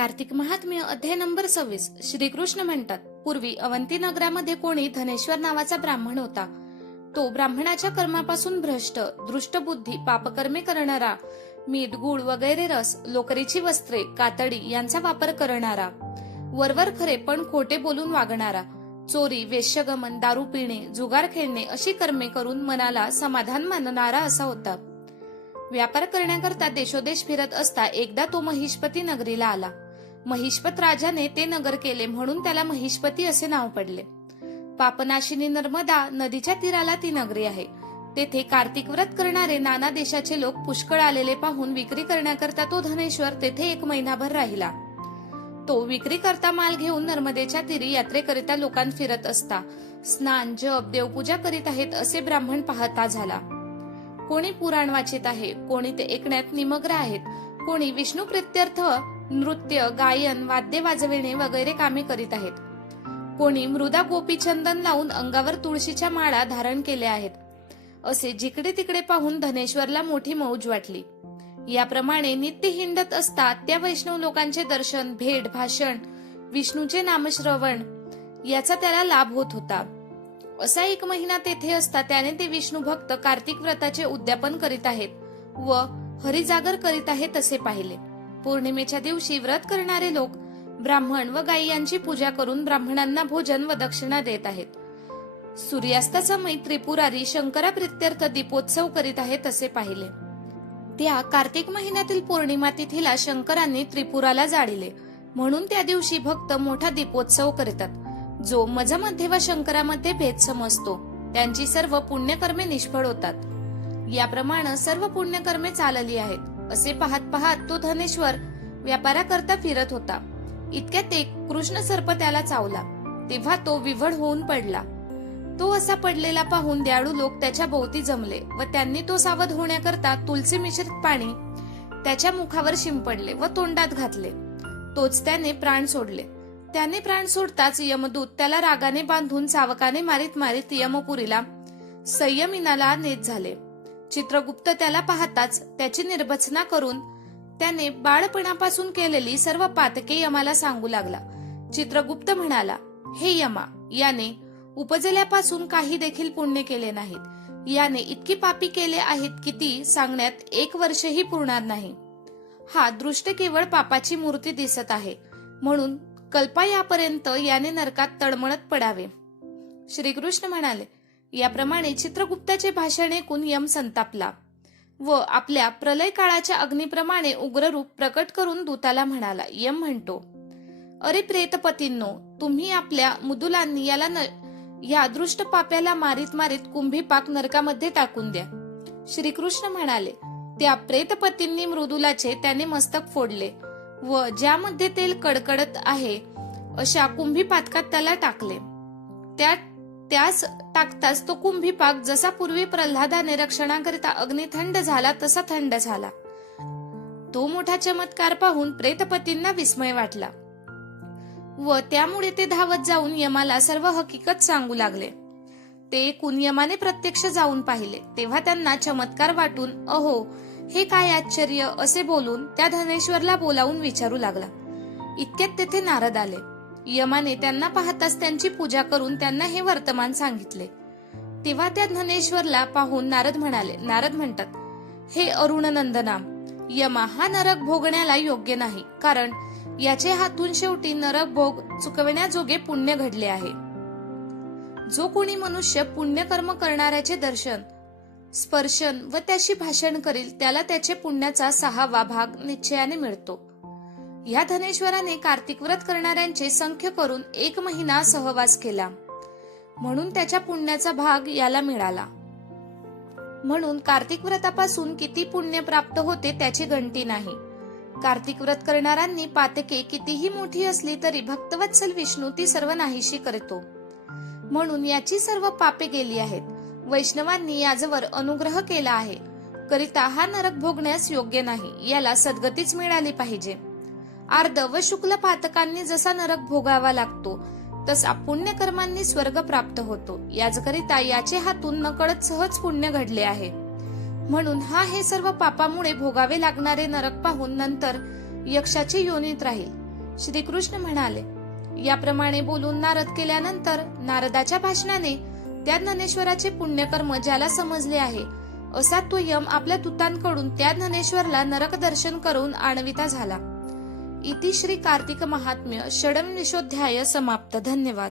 कार्तिक महात्म्य अध्याय नंबर 26. श्रीकृष्ण म्हणतात, पूर्वी अवंती नगरामध्ये कोणी धनेश्वर नावाचा ब्राह्मण होता. तो ब्राह्मणाच्या कर्मापासून भ्रष्ट, दृष्टबुद्धी, पापकर्मे करणारा, मीठ गुळ वगैरे रस, लोकरीची वस्त्रे, कातडी यांचा वापर करणारा, वरवर खरे पण खोटे बोलून वागणारा, चोरी, वेश्यगमन, दारू पिणे, जुगार खेळणे अशी कर्मे करून मनाला समाधान मानणारा असा होता. व्यापार करण्याकरता देशोदेश फिरत असता एकदा तो महिष्पती नगरीला आला. महिष्पत राजाने ते नगर केले म्हणून त्याला महिष्पती असे नाव पडले. पापनाशिनी नर्मदा नदीच्या तीराला ती नगरी आहे. तेथे कार्तिक व्रत करणारे नाना देशाचे लोक पुष्कळ आलेले पाहून विक्री करण्याकरता तो धनेश्वर तेथे 1 महिनाभर राहिला. तो विक्री करता माल घेऊन नर्मदेच्या तीरी यात्रेकरिता लोकांत फिरत असता स्नान, जप, देवपूजा करीत आहेत असे ब्राह्मण पाहता झाला. कोणी पुराण वाचित आहे, कोणी ते ऐकण्यात निमग्न आहेत, कोणी विष्णू प्रीत्यर्थ नृत्य, गायन, वाद्य वाजविणे वगैरे कामे करीत आहेत, कोणी मृदा गोपीचंदन लावून अंगावर तुळशीच्या माळा धारण केल्या आहेत. असे जिकडे तिकडे पाहून धनेश्वरला मोठी मौज वाटली. याप्रमाणे नित्य हिंडत असता त्या वैष्णव लोकांचे दर्शन, भेट, भाषण, विष्णूचे नामश्रवण याचा त्याला लाभ होत होता. असा 1 महिना तेथे असता त्याने ते विष्णू भक्त कार्तिक व्रताचे उद्यापन करीत आहेत व हरिजागर करीत आहेत असे पाहिले. पौर्णिमेच्या दिवशी व्रत करणारे लोक ब्राह्मण व गायी यांची पूजा करून ब्राह्मणांना भोजन व दक्षिणा देत आहेत. सूर्यास्तासमयी त्रिपुरारी शंकरा प्रीत्यर्थ दीपोत्सव करीत आहेत असे पाहिले. त्या कार्तिक महिन्यातील पौर्णिमा तिथीला शंकरांनी त्रिपुराला जाळिले म्हणून त्या दिवशी भक्त मोठा दीपोत्सव करतात. जो मजमध्ये व शंकरामध्ये भेद समजतो त्यांची सर्व पुण्यकर्मे निष्फळ होतात. याप्रमाणे सर्व पुण्यकर्मे चालली आहेत असे पाहत पाहत तो धनेश्वर व्यापाराकरता फिरत होता. इतक्यात एक कृष्ण सर्प त्याला चावला. तेव्हा तो विव्हळ होऊन पडला. तो असा पडलेला पाहून दयाळू लोक त्याच्या भोवती जमले व त्यांनी तो सावध होण्याकरता तुलसी मिश्रित पाणी त्याच्या मुखावर शिंपडले व तोंडात घातले. तोच त्याने प्राण सोडले. त्याने प्राण सोडताच यमदूत त्याला रागाने बांधून सावकाने मारित मारित यमपुरीला संयमिनाला नेत झाले. चित्रगुप्त त्याला पाहताच त्याची निर्भत्सना करून त्याने बाळपणापासून केलेली सर्व पातके यमाला सांगू लागला. चित्रगुप्त म्हणाला, हे यमा, याने उपजल्यापासून काही देखील पुण्य केले नाहीत. याने इतकी पापी केले आहेत की ती सांगण्यात 1 वर्षही पुरणार नाही. हा दृष्ट केवळ पापाची मूर्ती दिसत आहे म्हणून कल्पायापर्यंत याने नरकात तळमळत पडावे. श्रीकृष्ण म्हणाले. याप्रमाणे चित्रगुप्ताचे भाषण ऐकून यम संतापला व आपल्या प्रलय काळाच्या अग्निप्रमाणे उग्र रूप प्रकट करून दूताला म्हणाला. यम म्हणतो, अरे प्रेतपतींनो, तुम्ही आपल्या मुदुलांनी या दृष्ट पाप्याला मारीत मारीत कुंभीपाक नरकामध्ये टाकून द्या. श्रीकृष्ण म्हणाले. त्या प्रेतपतींनी मृदुलाचे त्याने मस्तक फोडले व ज्यामध्ये तेल कडकडत आहे अशा कुंभीपातकात त्याला टाकले. त्यास टाकताच तो कुंभीपाक जसा पूर्वी प्रल्हादाने रक्षणाकरिता अग्नी थंड झाला तसा थंड झाला. तो मोठा चमत्कार पाहून प्रेतपतींना विस्मय वाटला व त्यामुळे ते धावत जाऊन यमाला सर्व हकीकत सांगू लागले. ते ऐकून यमाने प्रत्यक्ष जाऊन पाहिले तेव्हा त्यांना चमत्कार वाटून अहो, हे काय आश्चर्य असे बोलून त्या धनेश्वरला बोलावून विचारू लागला. इतक्यात तेथे नारद आले. यमाने त्यांना पाहताच त्यांची पूजा करून त्यांना हे वर्तमान सांगितले. तेव्हा त्या धनेश्वरला पाहून नारद म्हणाले. नारद म्हणतात, हे अरुणनंदना, यमा हा नरक भोगण्याला योग्य नाही, कारण याचे हातून शेवटी नरक भोग चुकविण्याजोगे पुण्य घडले आहे. जो कोणी मनुष्य पुण्यकर्म करणाऱ्याचे दर्शन, स्पर्शन व त्याशी भाषण करील त्याला त्याचे पुण्याचा 6वा भाग निश्चयाने मिळतो. या धनेश्वराने कार्तिक व्रत करणाऱ्यांचे संख्य करून 1 महिना सहवास केला म्हणून त्याच्या पुण्याचा भाग याला मिळाला. म्हणून कार्तिक व्रतापासून किती पुण्य प्राप्त होते त्याची गणती नाही. कार्तिक व्रत करणाऱ्यांनी पातके कितीही मोठी असली तरी भक्तवत्सल विष्णू ती सर्व नाहीशी करतो म्हणून याची सर्व पापे गेली आहेत. वैष्णवांनी याजवर अनुग्रह केला आहे करिता हा नरक भोगण्यास योग्य नाही. याला सद्गतीच मिळाली पाहिजे. आर्ध व शुक्ल पातकांनी जसा नरक भोगावा लागतो तसा पुण्यकर्मांनी स्वर्ग प्राप्त होतो. याचकरिता याचे हातून नकळत सहज पुण्य घडले आहे म्हणून हे सर्व पापामुळे भोगावे लागणारे नरक पाहून नंतर यक्षाची योनीत राहील. श्रीकृष्ण म्हणाले. याप्रमाणे बोलून नारद केल्यानंतर नारदाच्या भाषणाने त्या ज्ञानेश्वराचे पुण्यकर्म ज्याला समजले आहे असा तो यम आपल्या दूतांकडून त्या ज्ञानेश्वरला नरक दर्शन करून आणविता झाला. इति श्री कार्तिक महात्म्य षडविंशोऽध्याय समाप्त. धन्यवाद.